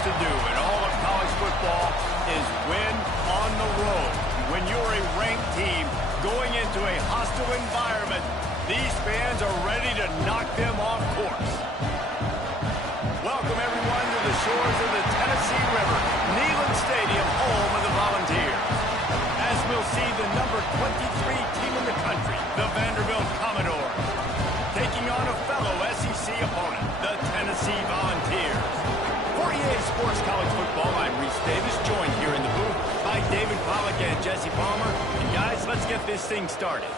to do in all of college football is win on the road. When you're a ranked team going into a hostile environment, these fans are ready to knock them off course. Welcome, everyone, to the shores of the Tennessee River, Neyland Stadium, home of the Volunteers. As we'll see the number 23 team in the country, the Vanderbilt Commodores, taking on a fellow SEC opponent, the Tennessee Volunteers. For EA Sports College Football, I'm Reese Davis, joined here in the booth by David Pollack and Jesse Palmer. And guys, let's get this thing started.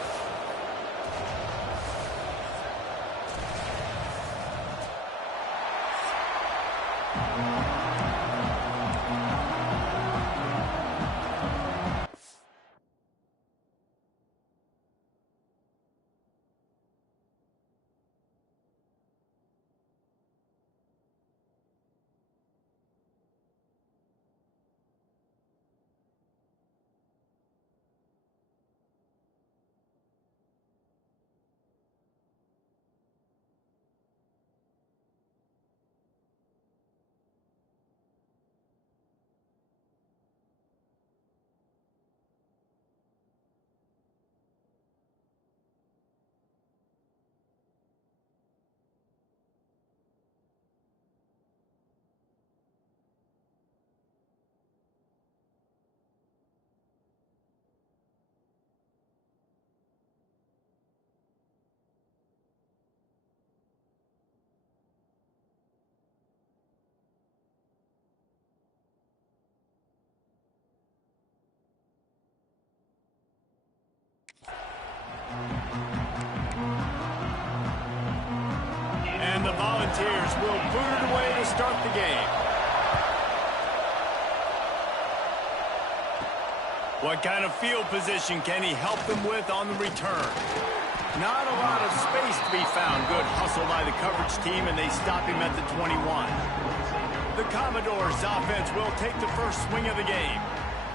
And the Volunteers will boot it away to start the game. What kind of field position can he help them with on the return? Not a lot of space to be found. Good hustle by the coverage team, and they stop him at the 21. The Commodores' offense will take the first swing of the game.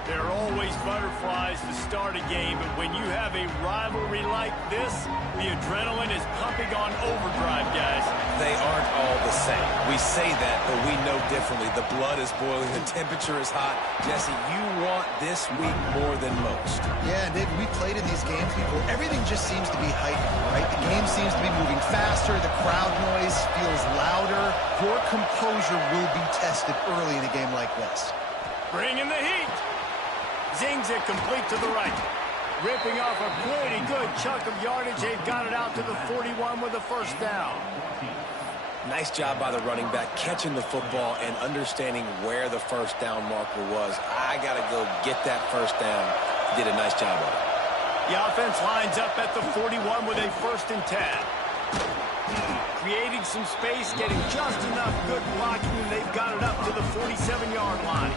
There are always butterflies to start a game, but when you have a rivalry like this, the adrenaline is pumping on overdrive, guys. They aren't all the same. We say that, but we know differently. The blood is boiling, the temperature is hot. Jesse, you want this week more than most. Yeah, David, we played in these games before. Everything just seems to be heightened, right? The game seems to be moving faster. The crowd noise feels louder. Your composure will be tested early in a game like this. Bring in the heat. Zings it complete to the right. Ripping off a pretty good chunk of yardage. They've got it out to the 41 with a first down. Nice job by the running back, catching the football and understanding where the first down marker was. I got to go get that first down. He did a nice job of it. The offense lines up at the 41 with a 1st and 10. Creating some space, getting just enough good blocking, and they've got it up to the 47-yard line.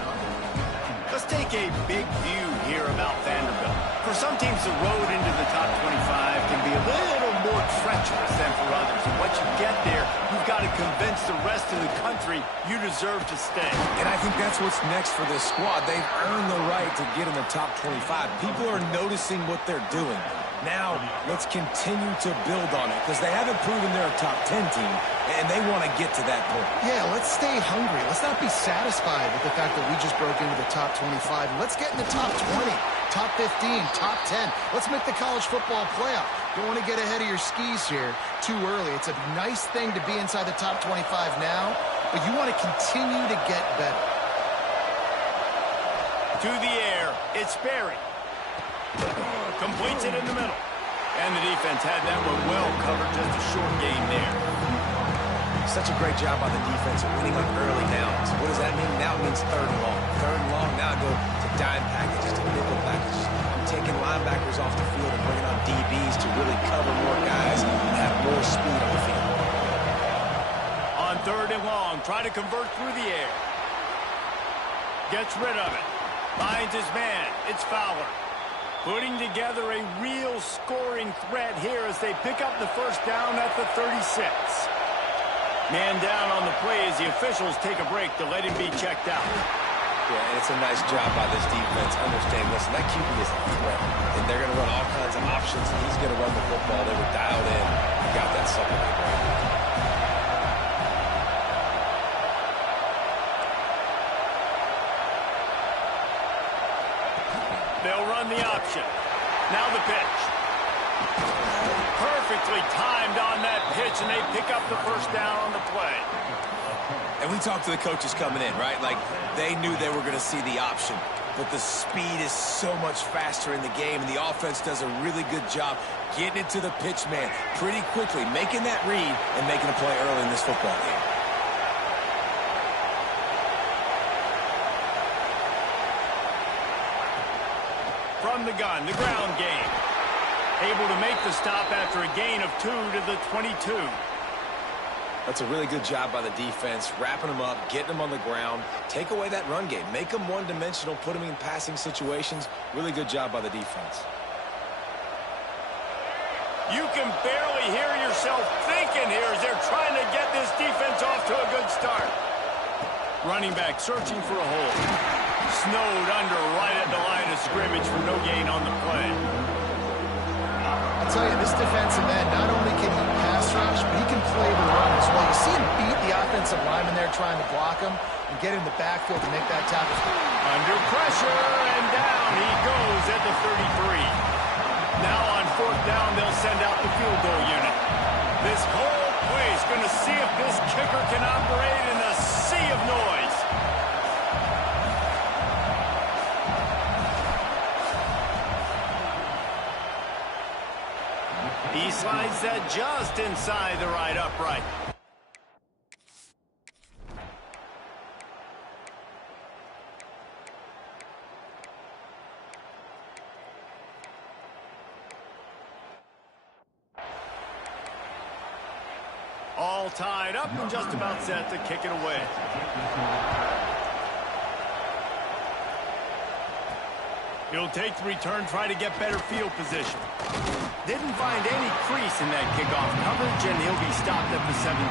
Let's take a big view here about Vanderbilt. For some teams, the road into the top 25 can be a little more treacherous than for others. And once you get there, you've got to convince the rest of the country you deserve to stay. And I think that's what's next for this squad. They've earned the right to get in the top 25. People are noticing what they're doing. Now, let's continue to build on it because they haven't proven they're a top 10 team, and they want to get to that point. Yeah, let's stay hungry. Let's not be satisfied with the fact that we just broke into the top 25. Let's get in the top 20, top 15, top 10. Let's make the college football playoff. Don't want to get ahead of your skis here too early. It's a nice thing to be inside the top 25 now, but you want to continue to get better. To the air, it's Berry. Completes it in the middle. And the defense had that one well covered. Just a short game there. Such a great job by the defense of winning on early downs. What does that mean? Now it means 3rd and long. 3rd and long, now go to dime packages, to nickel packages. I'm taking linebackers off the field and bringing on DBs to really cover more guys and have more speed on the field. On 3rd and long, try to convert through the air. Gets rid of it. Finds his man. It's Fowler. Putting together a real scoring threat here as they pick up the first down at the 36. Man down on the play as the officials take a break to let him be checked out. Yeah, and it's a nice job by this defense. Understand, listen, that QB is a threat, and they're going to run all kinds of options, and he's going to run the football. They were dialed in. Got that second right. They'll run the option. Now the pitch. Perfectly timed on that pitch, and they pick up the first down on the play. And we talked to the coaches coming in, right? Like, they knew they were going to see the option. But the speed is so much faster in the game, and the offense does a really good job getting it to the pitch man pretty quickly, making that read and making a play early in this football game. From the gun, the ground game. Able to make the stop after a gain of 2 to the 22. That's a really good job by the defense, wrapping them up, getting them on the ground, take away that run game, make them one-dimensional, put them in passing situations. Really good job by the defense. You can barely hear yourself thinking here as they're trying to get this defense off to a good start. Running back searching for a hole. Snowed under right at the line of scrimmage for no gain on the play. I'll tell you, this defensive end, not only can he pass rush, but he can play the run as well. You see him beat the offensive lineman there trying to block him and get in the backfield to make that tackle. Under pressure, and down he goes at the 33. Now on 4th down, they'll send out the field goal unit. This whole play is going to see if this kicker can operate in a sea of noise. He slides that just inside the right upright. All tied up and just about set to kick it away. He'll take the return, try to get better field position. Didn't find any crease in that kickoff coverage, and he'll be stopped at the 17.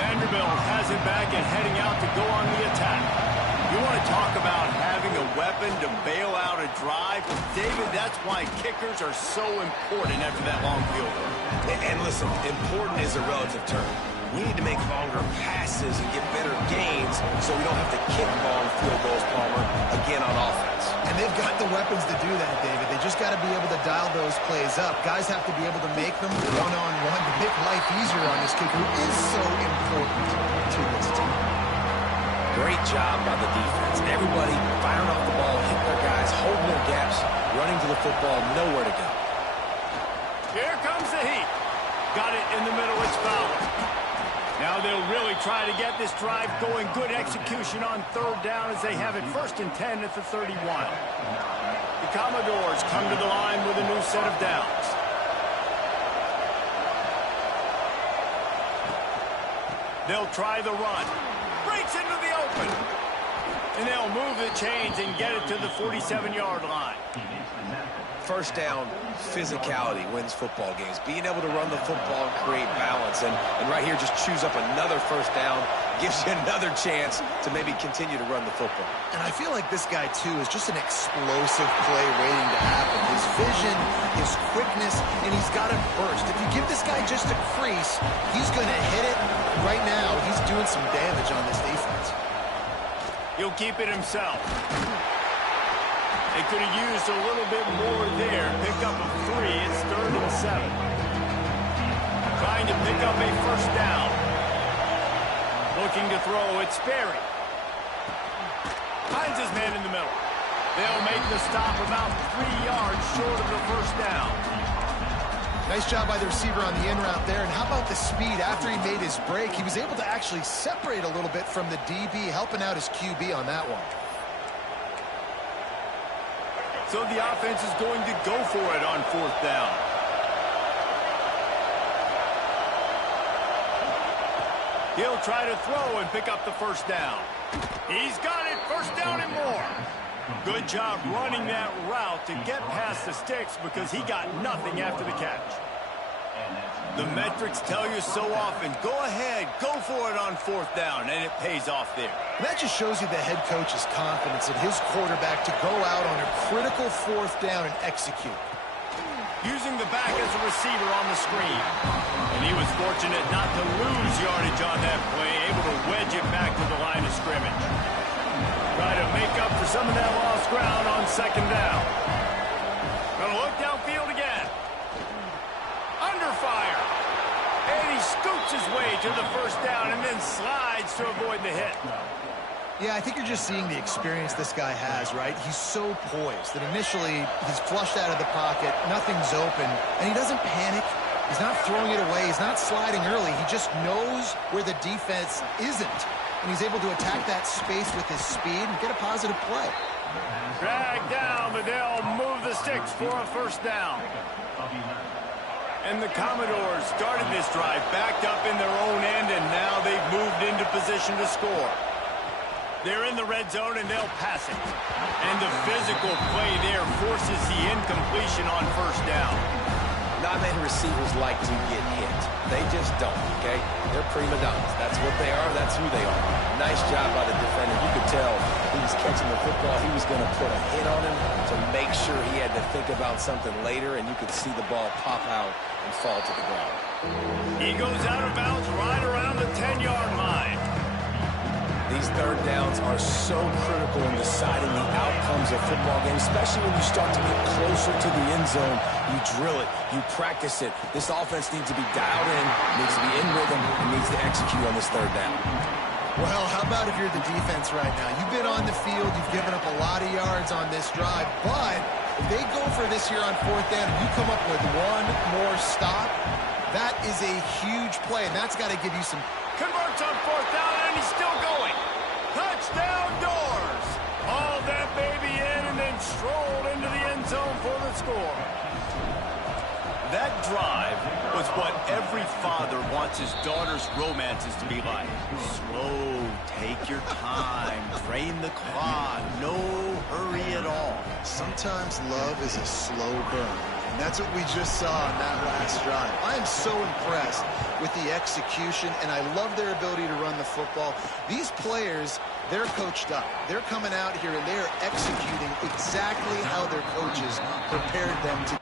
Vanderbilt has it back and heading out to go on the attack. You want to talk about having a weapon to bail out a drive? David, that's why kickers are so important after that long field goal. And listen, important is a relative term. We need to make longer passes and get better gains so we don't have to kick long field goals, Palmer, again on offense. And they've got the weapons to do that, David. They just got to be able to dial those plays up. Guys have to be able to make them one-on-one to make life easier on this kicker, who is so important to this team. Great job by the defense. Everybody firing off the ball, hitting their guys, holding their gaps, running to the football, nowhere to go. Here comes the heat. Got it in the middle, it's Fowler. Now they'll really try to get this drive going. Good execution on 3rd down as they have it 1st and 10 at the 31. The Commodores come to the line with a new set of downs. They'll try the run. Breaks into the open. And they'll move the chains and get it to the 47-yard line. 1st down, physicality wins football games. Being able to run the football and create balance. And right here, just choose up another 1st down. Gives you another chance to maybe continue to run the football. And I feel like this guy, too, is just an explosive play waiting to happen. His vision, his quickness, and he's got a burst. If you give this guy just a crease, he's going to hit it. Right now, he's doing some damage on this defense. He'll keep it himself. They could have used a little bit more there. Pick up a 3. It's 3rd and 7. Trying to pick up a 1st down. Looking to throw. It's Sperry. Finds his man in the middle. They'll make the stop about 3 yards short of the 1st down. Nice job by the receiver on the in route there. And how about the speed after he made his break? He was able to actually separate a little bit from the DB, helping out his QB on that one. So the offense is going to go for it on 4th down. He'll try to throw and pick up the 1st down. He's got it, 1st down and more. Good job running that route to get past the sticks because he got nothing after the catch. The metrics tell you so often, go ahead, go for it on 4th down, and it pays off there. And that just shows you the head coach's confidence in his quarterback to go out on a critical 4th down and execute. Using the back as a receiver on the screen. And he was fortunate not to lose yardage on that play, able to wedge it back to the line of scrimmage. Try to make up for some of that lost ground on second down. Gonna look downfield again. Under fire. And he scoots his way to the first down and then slides to avoid the hit. Yeah, I think you're just seeing the experience this guy has, right? He's so poised that initially he's flushed out of the pocket, nothing's open, and he doesn't panic. He's not throwing it away. He's not sliding early. He just knows where the defense isn't, and he's able to attack that space with his speed and get a positive play. Dragged down, but they'll move the sticks for a first down. And the Commodores started this drive backed up in their own end, and now they've moved into position to score. They're in the red zone, and they'll pass it. And the physical play there forces the incompletion on first down. Not many receivers like to get hit. They just don't, okay? They're prima donnas. That's what they are. That's who they are. Nice job by the defender. You could tell he was catching the football. He was going to put a hit on him to make sure he had to think about something later, and you could see the ball pop out and fall to the ground. He goes out of bounds right around the 10-yard line. These third downs are so critical in deciding the outcomes of football games, especially when you start to get closer to the end zone. You drill it, you practice it. This offense needs to be dialed in, needs to be in rhythm, and needs to execute on this third down. Well, how about if you're the defense right now? You've been on the field, you've given up a lot of yards on this drive, but if they go for this here on fourth down and you come up with one more stop, that is a huge play, and that's got to give you some... Converts on fourth down, and he's still going. Touchdown Doors! Hauled that baby in and then strolled into the end zone for the score. That drive was what every father wants his daughter's romances to be like. Slow, take your time, drain the clock, no hurry at all. Sometimes love is a slow burn. And that's what we just saw on that last drive. I am so impressed with the execution, and I love their ability to run the football. These players, they're coached up. They're coming out here, and they're executing exactly how their coaches prepared them to.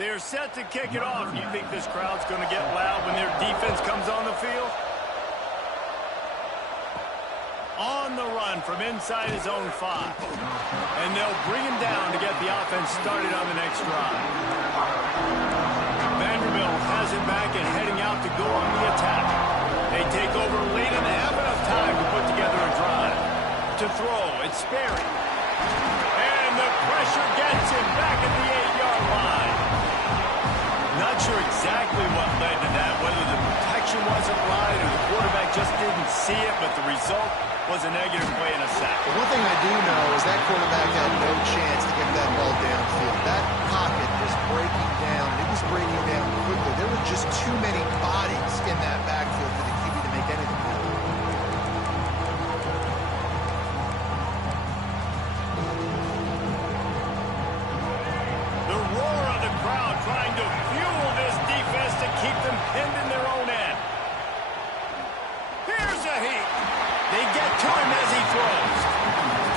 They're set to kick it off. You think this crowd's going to get loud when their defense comes on the field? On the run from inside his own 5. And they'll bring him down to get the offense started on the next drive. Vanderbilt has it back and heading out to go on the attack. They take over late and have enough time to put together a drive. To throw, it's Sperry. And the pressure gets him back at the 8-yard line. Not sure exactly what led to that, whether the protection wasn't right or the quarterback just didn't see it, but the result was a negative play and a sack. One thing I do know is that quarterback had no chance to get that ball downfield. That pocket was breaking down, and it was breaking down quickly. There were just too many bodies in that backfield for the QB to make anything happen. The roar of the crowd trying to fuel this defense to keep them pinned in their own end. Here's a heat. They get to him as he throws.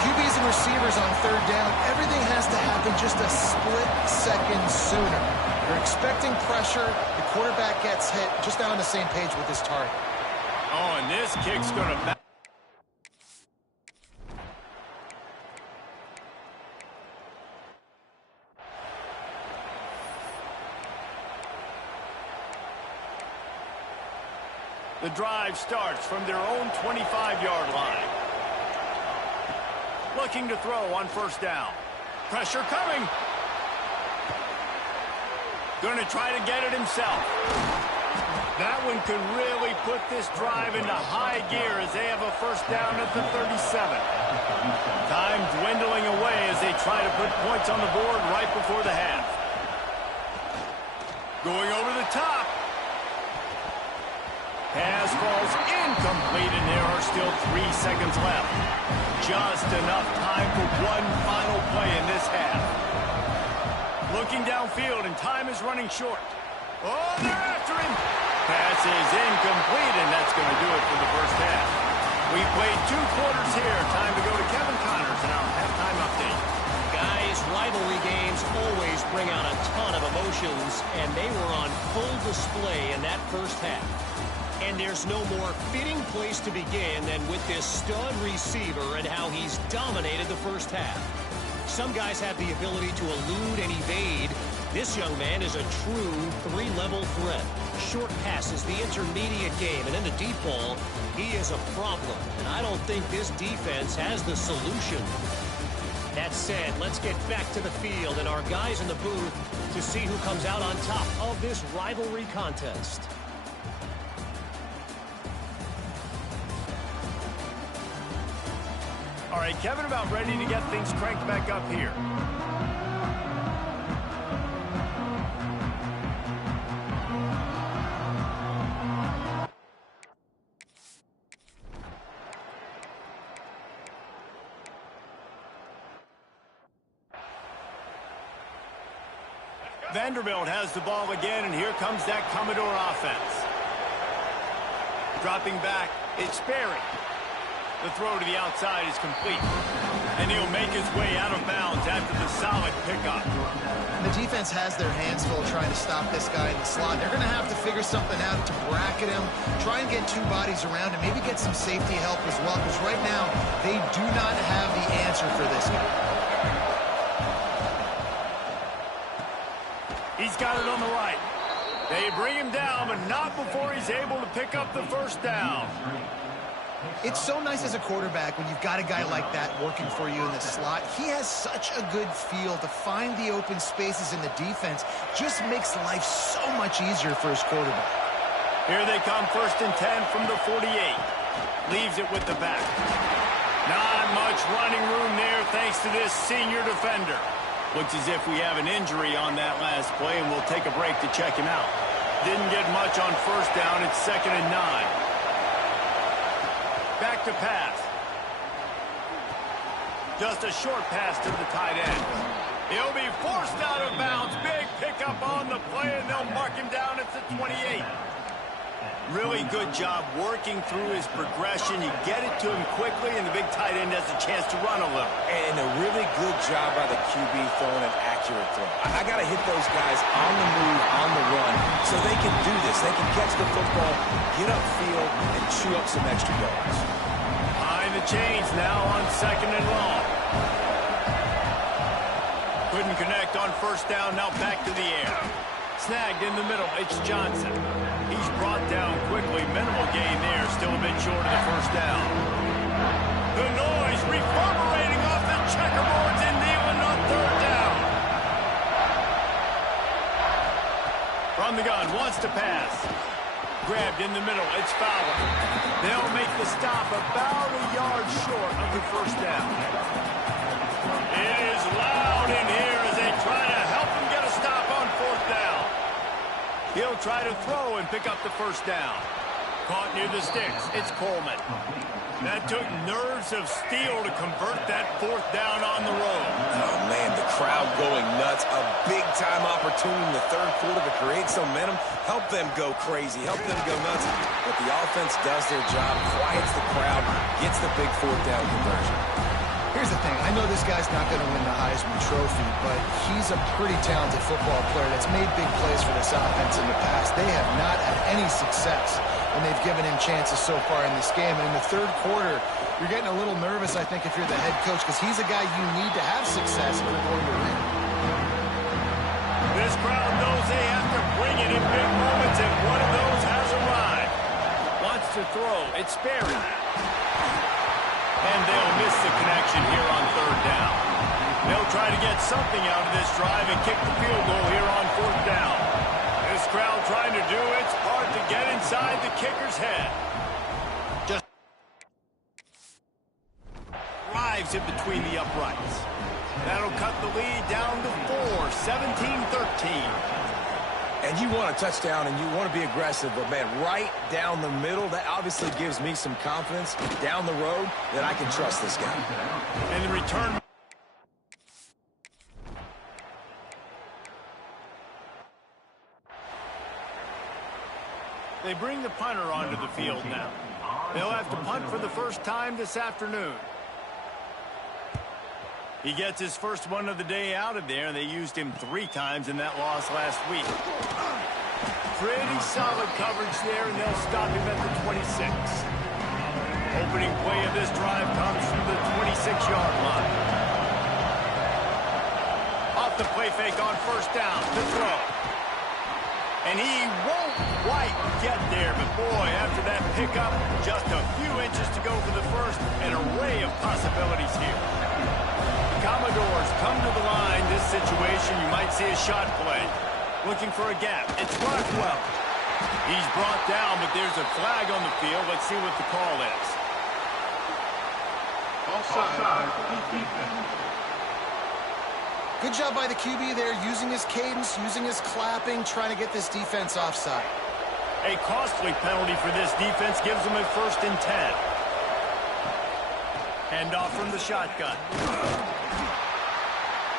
QBs and receivers on third down, everything has to happen just a split second sooner. You're expecting pressure, the quarterback gets hit, just not on the same page with his target. Oh, and this kick's going to back. The drive starts from their own 25-yard line. Looking to throw on first down. Pressure coming. Going to try to get it himself. That one could really put this drive into high gear as they have a first down at the 37. Time dwindling away as they try to put points on the board right before the half. Going over the top. Pass falls incomplete, and there are still 3 seconds left. Just enough time for one final play in this half. Looking downfield, and time is running short. Oh, they're after him. Pass is incomplete, and that's going to do it for the first half. We played 2 quarters here. Time to go to Kevin Connors in our halftime update. Guys, rivalry games always bring out a ton of emotions, and they were on full display in that first half. And there's no more fitting place to begin than with this stud receiver and how he's dominated the first half. Some guys have the ability to elude and evade. This young man is a true three-level threat. Short passes, the intermediate game, and in the deep ball, he is a problem. And I don't think this defense has the solution. That said, let's get back to the field and our guys in the booth to see who comes out on top of this rivalry contest. All right, Kevin, about ready to get things cranked back up here. Vanderbilt has the ball again, and here comes that Commodore offense. Dropping back, it's Sperry. The throw to the outside is complete. And he'll make his way out of bounds after the solid pickup. The defense has their hands full trying to stop this guy in the slot. They're going to have to figure something out to bracket him, try and get two bodies around him, maybe get some safety help as well, because right now they do not have the answer for this guy. He's got it on the right. They bring him down, but not before he's able to pick up the first down. It's so nice as a quarterback when you've got a guy like that working for you in the slot. He has such a good feel to find the open spaces in the defense. Just makes life so much easier for his quarterback. Here they come, 1st and 10 from the 48. Leaves it with the back. Not much running room there thanks to this senior defender. Looks as if we have an injury on that last play, and we'll take a break to check him out. Didn't get much on 1st down. It's 2nd and 9. Back to pass. Just a short pass to the tight end. He'll be forced out of bounds. Big pickup on the play, and they'll mark him down at the 28. Really good job working through his progression. You get it to him quickly, and the big tight end has a chance to run a little. And a really good job by the QB throwing an accurate throw. I got to hit those guys on the move, on the run, so they can do this. They can catch the football, get upfield, and chew up some extra yards. Behind the chains now on 2nd and long. Couldn't connect on 1st down, now back to the air. Snagged in the middle, it's Johnson. He's brought down quickly. Minimal gain there, still a bit short of the 1st down. The noise reverberating off the checkerboards and Nealon on 3rd down. From the gun, wants to pass. Grabbed in the middle, it's Fowler. They'll make the stop about a yard short of the 1st down. It is loud in here as they try to help him get a stop on 4th down. He'll try to throw and pick up the 1st down. Caught near the sticks. It's Coleman. That took nerves of steel to convert that 4th down on the road. Oh, man, the crowd going nuts. A big-time opportunity in the 3rd quarter to create some momentum. Help them go crazy. Help them go nuts. But the offense does their job, quiets the crowd, gets the big 4th down conversion. Here's the thing. I know this guy's not going to win the Heisman Trophy, but he's a pretty talented football player that's made big plays for this offense in the past. They have not had any success when they've given him chances so far in this game. And in the 3rd quarter, you're getting a little nervous, I think, if you're the head coach, because he's a guy you need to have success if you're going to win. This crowd knows they have to bring it in big moments, and one of those has arrived. Wants to throw. It's Sperry. And they'll miss the connection here on 3rd down. They'll try to get something out of this drive and kick the field goal here on 4th down. This crowd trying to do its part to get inside the kicker's head. Just drives in between the uprights. That'll cut the lead down to 4, 17-13. And you want a touchdown and you want to be aggressive, but, man, right down the middle, that obviously gives me some confidence down the road that I can trust this guy. And the return. They bring the punter onto the field now. They'll have to punt for the first time this afternoon. He gets his first one of the day out of there, and they used him 3 times in that loss last week. Pretty solid coverage there, and they'll stop him at the 26. Opening play of this drive comes from the 26-yard line. Off the play fake on first down to throw. And he won't quite get there, but boy, after that pickup, just a few inches to go for the first, an array of possibilities here. The Commodores come to the line. This situation, you might see a shot play. Looking for a gap. It's Rockwell. He's brought down, but there's a flag on the field. Let's see what the call is. Offside. Good job by the QB there, using his cadence, using his clapping, trying to get this defense offside. A costly penalty for this defense gives them a 1st and 10. Hand off from the shotgun.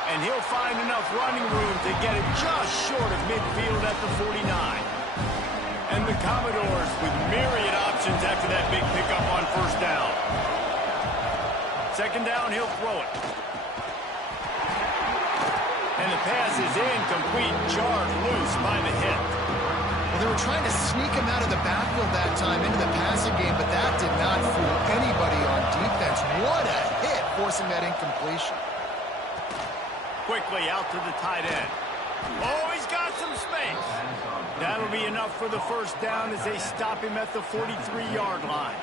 And he'll find enough running room to get it just short of midfield at the 49. And the Commodores with myriad options after that big pickup on first down. 2nd down, he'll throw it. And the pass is incomplete, jarred loose by the hit. Well, they were trying to sneak him out of the backfield that time into the passing game, but that did not fool anybody on defense. What a hit, forcing that incompletion. Quickly out to the tight end. Oh, he's got some space. That'll be enough for the first down as they stop him at the 43-yard line.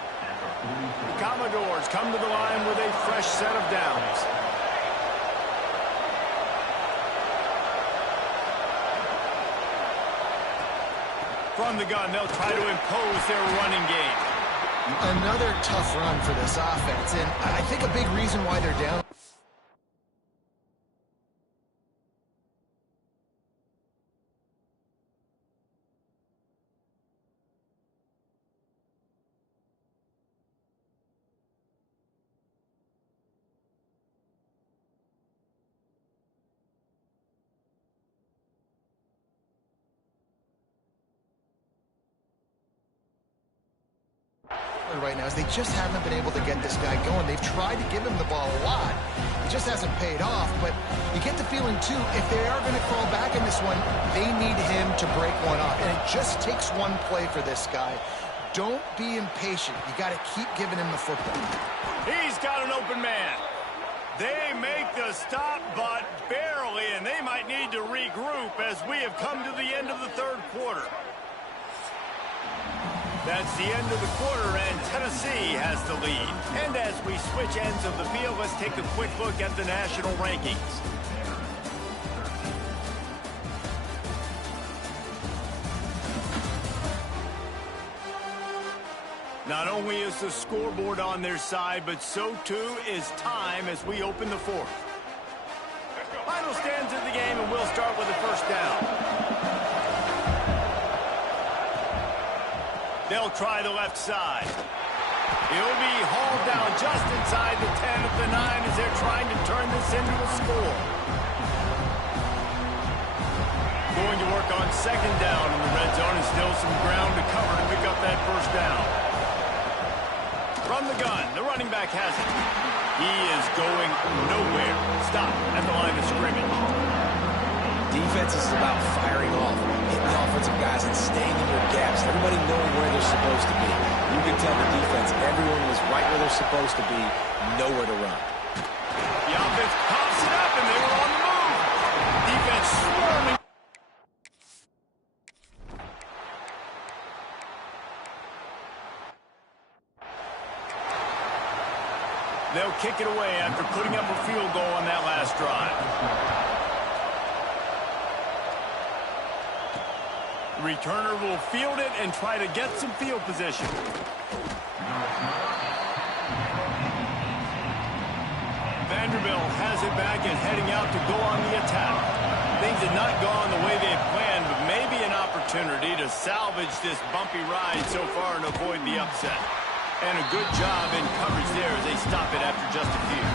The Commodores come to the line with a fresh set of downs. From the gun, they'll try to impose their running game. Another tough run for this offense, and I think a big reason why they're down. Right now is they just haven't been able to get this guy going. They've tried to give him the ball a lot. It just hasn't paid off, but you get the feeling too, if they are going to crawl back in this one, they need him to break one off, and it just takes one play for this guy. Don't be impatient. You got to keep giving him the football. He's got an open man. They make the stop, but barely, and they might need to regroup as we have come to the end of the 3rd quarter. That's the end of the quarter, and Tennessee has the lead. And as we switch ends of the field, let's take a quick look at the national rankings. Not only is the scoreboard on their side, but so too is time as we open the 4th. Final stands of the game, and we'll start with the first down. They'll try the left side. He'll be hauled down just inside the 10 at the 9 as they're trying to turn this into a score. Going to work on 2nd down in the red zone, and still some ground to cover to pick up that first down. From the gun, the running back has it. He is going nowhere. Stop at the line of scrimmage. Defense is about firing off, hitting the offensive guys and staying in your gaps. Everybody knowing where they're supposed to be. You can tell the defense, everyone was right where they're supposed to be, nowhere to run. The offense pops it up, and they were on the move. Defense swarming. They'll kick it away after putting up a field goal on that last drive. Returner will field it and try to get some field position. Vanderbilt has it back and heading out to go on the attack. Things had not gone the way they had planned, but maybe an opportunity to salvage this bumpy ride so far and avoid the upset. And a good job in coverage there as they stop it after just a few.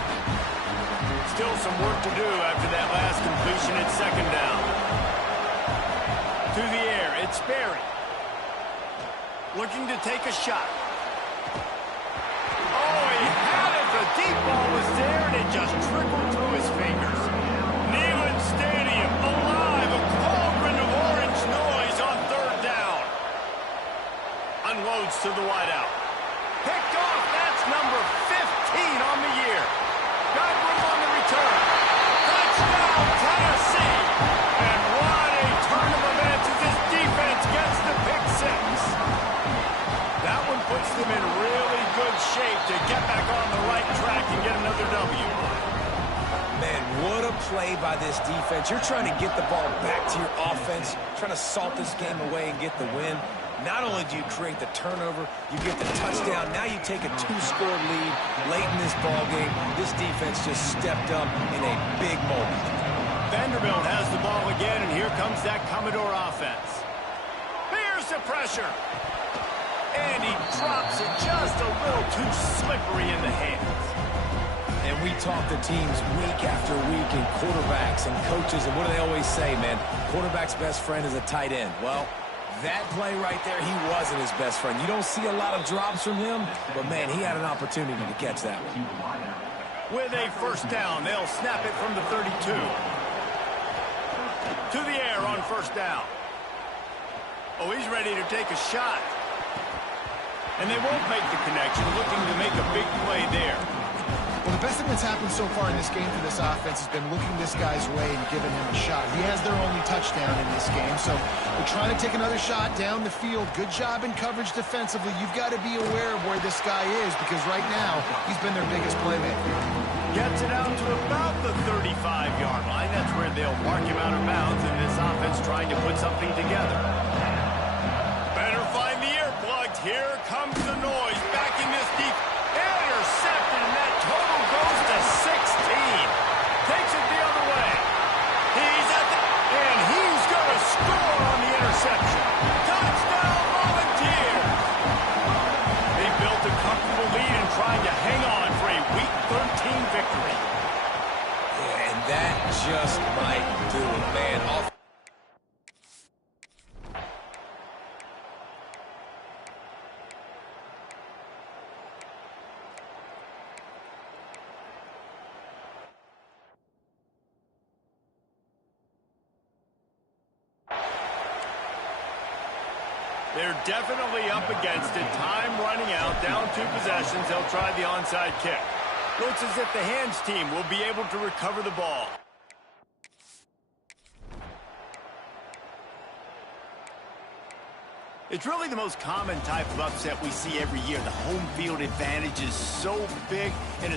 Still some work to do after that last completion at 2nd down. To the air, it's Berry. Looking to take a shot. Oh, he had it. The deep ball was there, and it just trickled through his shape to get back on the right track and get another W. Man, what a play by this defense. You're trying to get the ball back to your offense, trying to salt this game away and get the win. Not only do you create the turnover, you get the touchdown. Now you take a 2-score lead late in this ball game. This defense just stepped up in a big moment. Vanderbilt has the ball again, and here comes that Commodore offense. Here's the pressure. And he drops it just a little too slippery in the hands. And we talk to teams week after week and quarterbacks and coaches, and what do they always say, man? Quarterback's best friend is a tight end. Well, that play right there, he wasn't his best friend. You don't see a lot of drops from him, but, man, he had an opportunity to catch that one. With a first down, they'll snap it from the 32. To the air on first down. Oh, he's ready to take a shot. And they won't make the connection, looking to make a big play there. Well, the best thing that's happened so far in this game for this offense has been looking this guy's way and giving him a shot. He has their only touchdown in this game, so they're trying to take another shot down the field. Good job in coverage defensively. You've got to be aware of where this guy is because right now he's been their biggest playmaker. Gets it out to about the 35-yard line. That's where they'll mark him out of bounds, and this offense trying to put something together. Better find the earplugs. Here comes the noise. Backing this deep. Intercepted, and that total goes to 16. Takes it the other way. He's at the... And he's going to score on the interception. Touchdown, Volunteers! They built a comfortable lead and trying to hang on for a Week 13 victory. Yeah, and that just might do it, man. They're definitely up against it. Time running out. Down 2 possessions. They'll try the onside kick. Looks as if the hands team will be able to recover the ball. It's really the most common type of upset we see every year. The home field advantage is so big, and